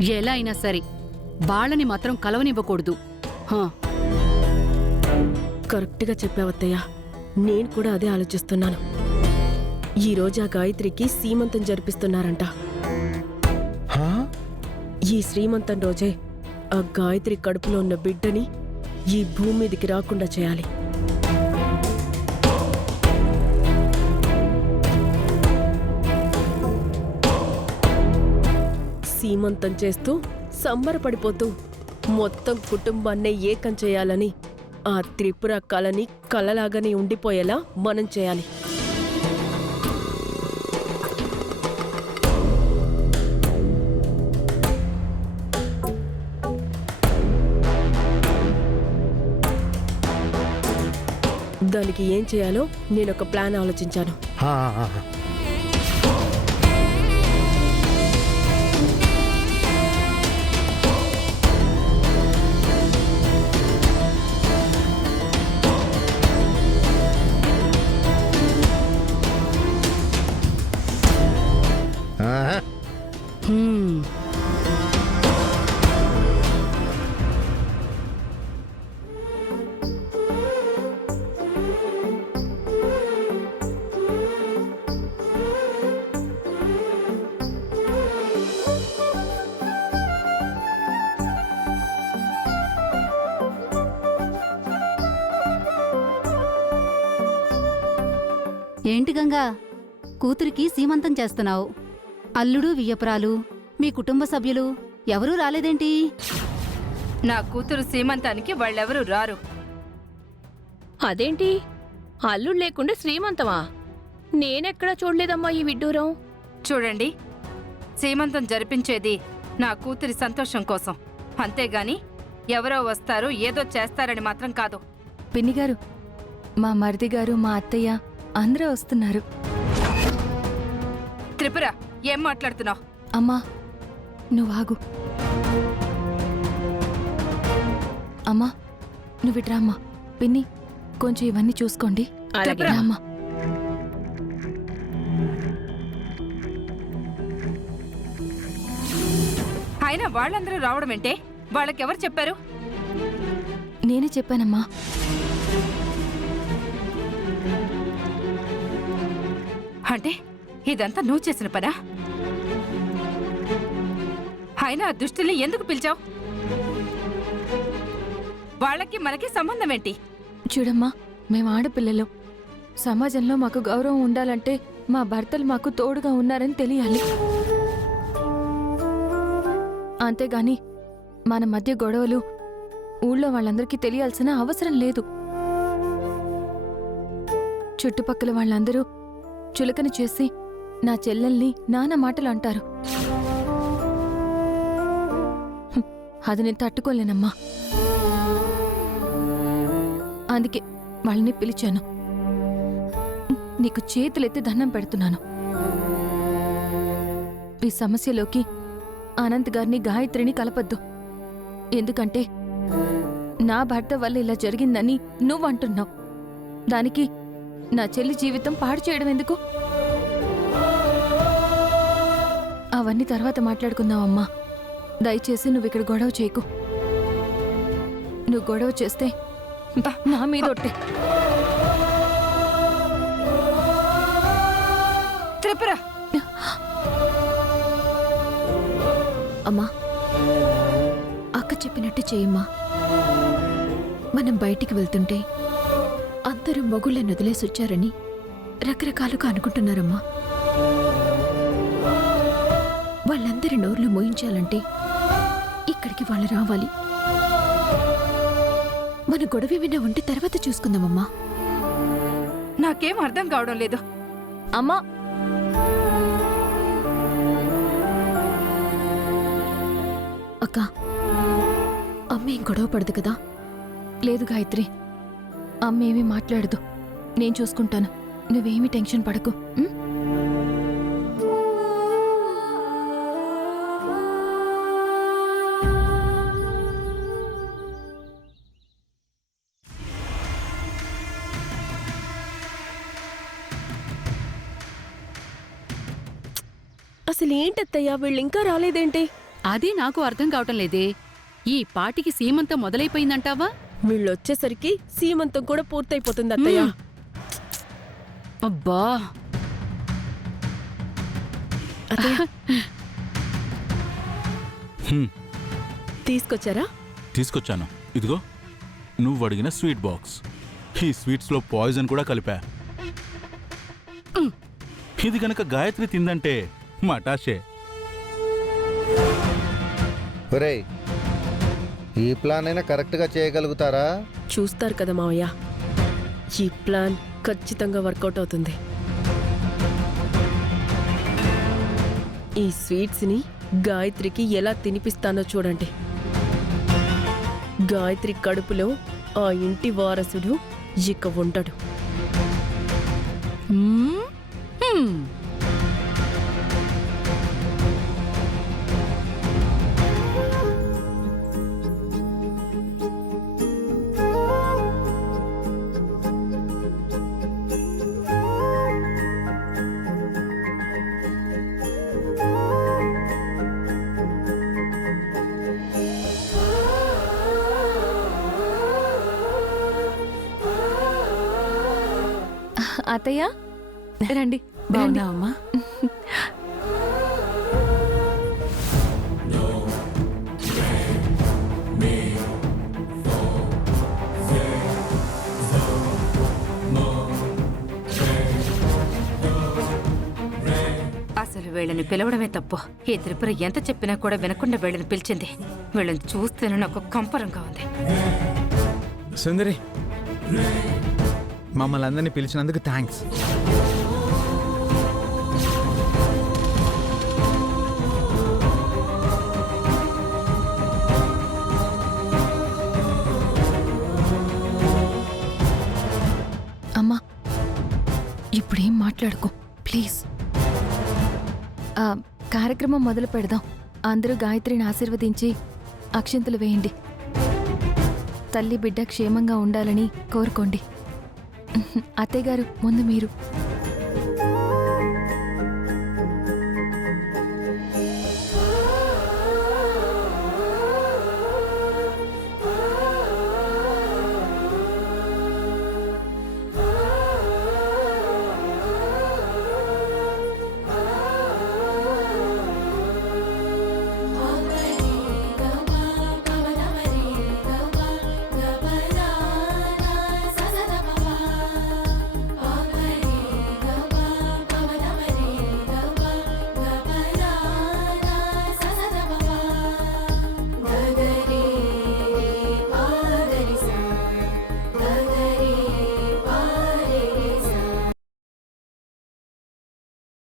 ఎలా అయినా సరే వాళ్ళని మాత్రం కలవనివ్వకూడదు. హా, కరెక్ట్గా చెప్పావత్తయ్య. నేను కూడా అదే ఆలోచిస్తున్నాను. ఈరోజు ఆ గాయత్రికి సీమంతం జరిపిస్తున్నారంట. ఈ శ్రీమంతం రోజే ఆ గాయత్రి కడుపులో ఉన్న బిడ్డని ఈ భూమి మీదికి రాకుండా చేయాలి. సీమంతం చేస్తూ సంబరపడిపోతూ మొత్తం కుటుంబాన్నే ఏకం చేయాలని, ఆ త్రిపుర కళని కలలాగానే ఉండిపోయేలా మనం చేయాలి. దానికి ఏం చేయాలో నేనొక ప్లాన్ ఆలోచించాను. హ్మ్. ఏంటి గంగా, కూతురికి సీమంతం చేస్తున్నావు? అల్లుడు వియ్యపురాలు మీ కుటుంబ సభ్యులు ఎవరూ రాలేదేంటి? నా కూతురు సీమంతానికి వాళ్ళెవరూ రారు. అదేంటి, అల్లుడు లేకుండా శ్రీమంతమా? నేనెక్కడా చూడలేదమ్మా ఈ విడ్డూరం. చూడండి, సీమంతం జరిపించేది నా కూతురి సంతోషం కోసం, అంతేగాని ఎవరో వస్తారు ఏదో చేస్తారని మాత్రం కాదు. పిన్నిగారు, మా మరిది గారు, మా అత్తయ్య అందరూ వస్తున్నారు. త్రిపుర, ఏం మాట్లాడుతున్నావు? అమ్మా నువ్వాగు. అమ్మా నువ్విట్రా అమ్మా. పిన్ని, కొంచెం ఇవన్నీ చూసుకోండి. త్రిపుర. అమ్మా. అయినా వాళ్ళందరూ రావడం ఏంటే? వాళ్ళకెవరు చెప్పారు? నేనే చెప్పానమ్మా. అంటే ఇదంతా నువ్వు చేసిన పనా? అయినా ఆ దుష్టుల్ని ఎందుకు పిలిచావు? వాళ్ళకి మనకి సంబంధం ఏంటి? చూడమ్మా, మేము ఆడపిల్లలు. సమాజంలో మాకు గౌరవం ఉండాలంటే మా భర్తలు మాకు తోడుగా ఉన్నారని తెలియాలి. అంతేగాని మన మధ్య గొడవలు ఊళ్ళో వాళ్ళందరికీ తెలియాల్సిన అవసరం లేదు. చుట్టుపక్కల వాళ్ళందరూ చులకన చేసి నా చెల్లెల్ని నానా మాటలు అంటారు. అది నేను తట్టుకోలేనమ్మా. అందుకే వాళ్ళని పిలిచాను. నీకు చేతులెత్తి దండం పెడుతున్నాను. ఈ సమస్యలోకి అనంత్ గారిని, గాయత్రిని కలపొద్దు. ఎందుకంటే నా భర్త వల్ల ఇలా జరిగిందని నువ్వంటున్నావు. దానికి నా చెల్లి జీవితం పాడు చేయడం ఎందుకు? అవన్నీ తర్వాత మాట్లాడుకుందామమ్మా. దయచేసి నువ్వు ఇక్కడ గొడవ చేయకు. నువ్వు గొడవ చేస్తే నా మీద ఒట్టే. త్రిపుర, అమ్మా, అక్క చెప్పినట్టు చేయమ్మా. మనం బయటికి వెళ్తుంటే అందరూ మొగుళ్ళని వదిలేసొచ్చారని రకరకాలుగా అనుకుంటున్నారమ్మా. వాళ్ళందరి నోర్లు మోయించాలంటే ఇక్కడికి వాళ్ళు రావాలి. మన గొడవ ఏమైనా ఉంటే తర్వాత చూసుకుందామమ్మా. నాకేం అర్థం కావడం లేదు. అమ్మా, అక్క, అమ్మేం గొడవ పడదు కదా? లేదు గాయత్రి, అమ్మేమీ మాట్లాడదు. నేను చూసుకుంటాను. నువ్వేమీ టెన్షన్ పడకు. ఉం? అసలేంటత్తయ్యా, వీళ్ళింకా రాలేదేంటి? అదే నాకు అర్థం కావటం లేదే. ఈ పాటికి సీమంతం మొదలైపోయిందంటావా? వీళ్ళొచ్చేసరికి సీమంతం కూడా పూర్తయిపోతుంది అత్తయ్య. అబ్బా, అత్తయ్య హ్మ్, తీసుకొచ్చారా? తీసుకొచ్చాను. ఇదిగో నువ్వు అడిగిన స్వీట్ బాక్స్. ఈ స్వీట్స్లో పాయిజన్ కూడా కలిపా. ఇది కనుక గాయత్రి తిందంటే మటాషే. ఒరేయ్, ఈ ప్లాన్ అయినా కరెక్ట్గా చేయగలుగుతారా? చూస్తారు కదా మావయ్య, ఈ ప్లాన్ ఖచ్చితంగా వర్కౌట్ అవుతుంది. ఈ స్వీట్స్ని గాయత్రికి ఎలా తినిపిస్తానో చూడండి. గాయత్రి కడుపులో ఆ ఇంటి వారసుడు ఇక ఉండడు. హ్మ్, హ్మ్. అత్తయ్య రండి. బాగున్నావమ్మా? అసలు వీళ్ళని పిలవడమే తప్పు. ఈ త్రిపుర ఎంత చెప్పినా కూడా వినకుండా వీళ్ళని పిలిచింది. వీళ్ళని చూస్తేనే నాకు కంపరంగా ఉంది. సుందరి, మమ్మల్ని అందరినీ పిలిచినందుకు థ్యాంక్స్. అమ్మా, ఇప్పుడేం మాట్లాడుకో ప్లీజ్. కార్యక్రమం మొదలు పెడదాం. అందరూ గాయత్రిని ఆశీర్వదించి అక్షింతలు వేయండి. తల్లి బిడ్డ క్షేమంగా ఉండాలని కోరుకోండి. అత్తయ్య గారు, ముందు మీరు.